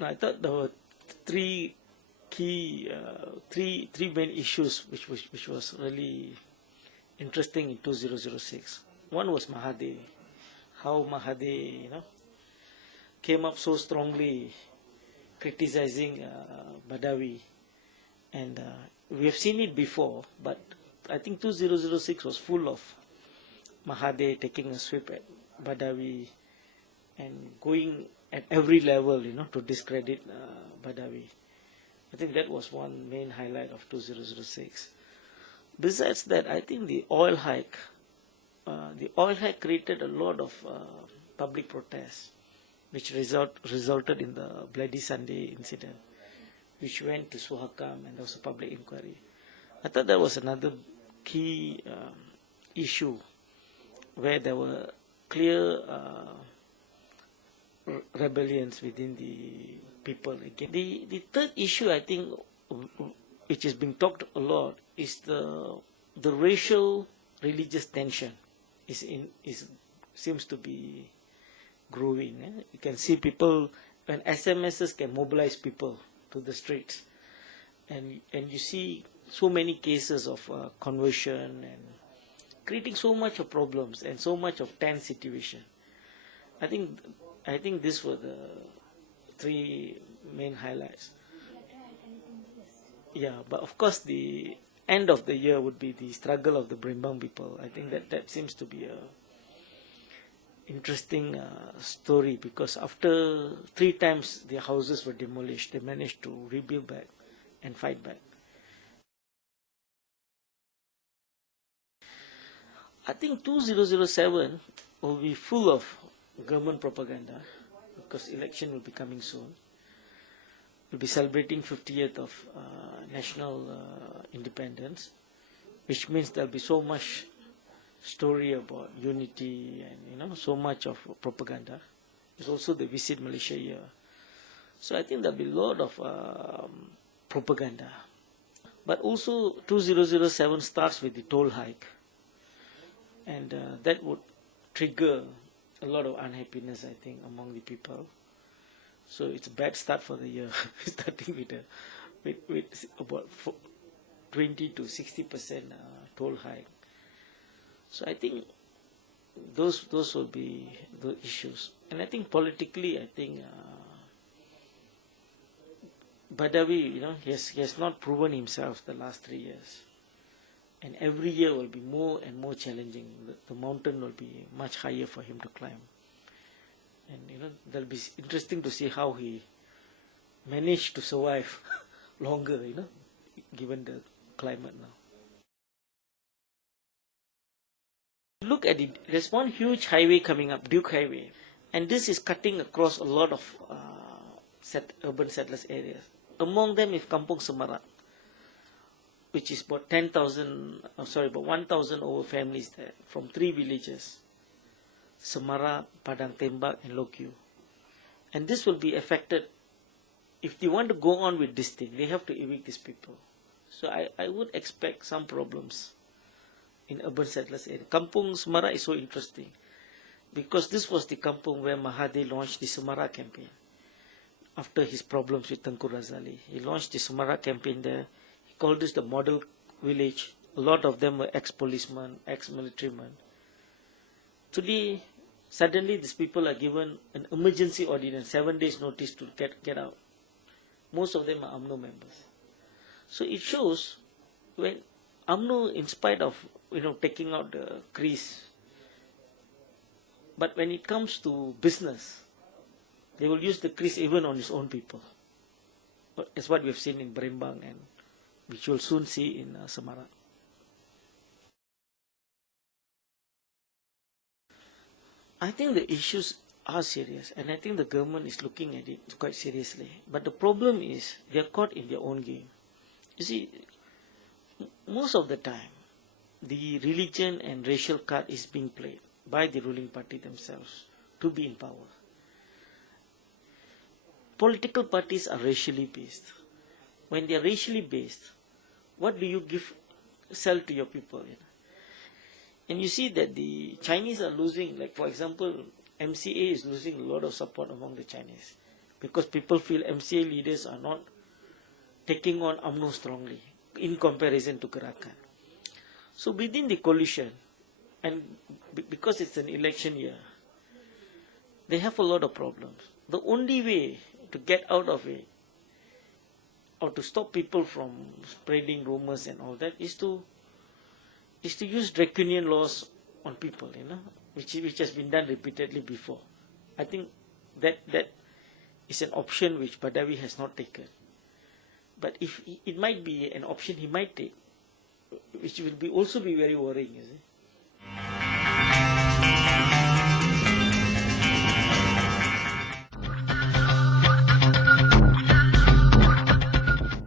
I thought there were three key, three main issues which was really interesting in 2006. One was Mahathir, how Mahathir, came up so strongly criticizing Badawi, and we have seen it before, but I think 2006 was full of Mahathir taking a sweep at Badawi and going at every level, to discredit Badawi. I think that was one main highlight of 2006. Besides that, I think the oil hike created a lot of public protests, which resulted in the Bloody Sunday incident, which went to Suhakam, and there was a public inquiry. I thought that was another key issue where there were clear rebellions within the people again. The third issue, I think, which is being talked a lot, is the racial religious tension seems to be growing. You can see people, when SMSs can mobilize people to the streets, and you see so many cases of conversion and creating so much of problems and so much of tense situation. I think these were the three main highlights. Yeah, but of course the end of the year would be the struggle of the Brembang people. I think that seems to be a interesting story, because after 3 times their houses were demolished, they managed to rebuild back and fight back. I think 2007 will be full of government propaganda, because election will be coming soon. We'll be celebrating 50th of national independence, which means there'll be so much story about unity and so much of propaganda. It's also the Visit Malaysia year, so I think there'll be a lot of propaganda. But also 2007 starts with the toll hike, and that would trigger a lot of unhappiness, I think, among the people. So it's a bad start for the year, starting with about 20 to 60% toll hike. So I think those will be the issues. And I think politically, I think Badawi, he has not proven himself the last 3 years. And every year will be more and more challenging. The mountain will be much higher for him to climb. And that'll be interesting to see how he managed to survive longer, given the climate now. Look at it, there's one huge highway coming up, Duke Highway, and this is cutting across a lot of urban settlers areas. Among them is Kampung Semarak, which is about 1,000 over families there from 3 villages, Semarak, Padang Tembak, and Lokyu. And this will be affected. If they want to go on with this thing, they have to evict these people. So I would expect some problems in urban settlers area. Kampung Semarak is so interesting, because this was the kampung where Mahathir launched the Semarak campaign. After his problems with Tengku Razali, he launched the Semarak campaign there. He called this the model village. A lot of them were ex-policemen, ex-military men. Today, suddenly these people are given an emergency ordinance, 7 days notice to get out. Most of them are UMNO members. So it shows when UMNO, in spite of taking out the crease, but when it comes to business, they will use the crease even on its own people. That's what we have seen in Brembang, and which you'll soon see in Semarak. I think the issues are serious, and I think the government is looking at it quite seriously. But the problem is they are caught in their own game. You see, most of the time, the religion and racial card is being played by the ruling party themselves to be in power. Political parties are racially based. When they are racially based, what do you sell to your people? And you see that the Chinese are losing, like for example, MCA is losing a lot of support among the Chinese. because people feel MCA leaders are not taking on UMNO strongly in comparison to Gerakan. So within the coalition, and because it's an election year, they have a lot of problems. The only way to get out of it, or to stop people from spreading rumors and all that, is to use draconian laws on people, which has been done repeatedly before. I think that is an option which Badawi has not taken. But if it might be an option he might take, which will also be very worrying, is it?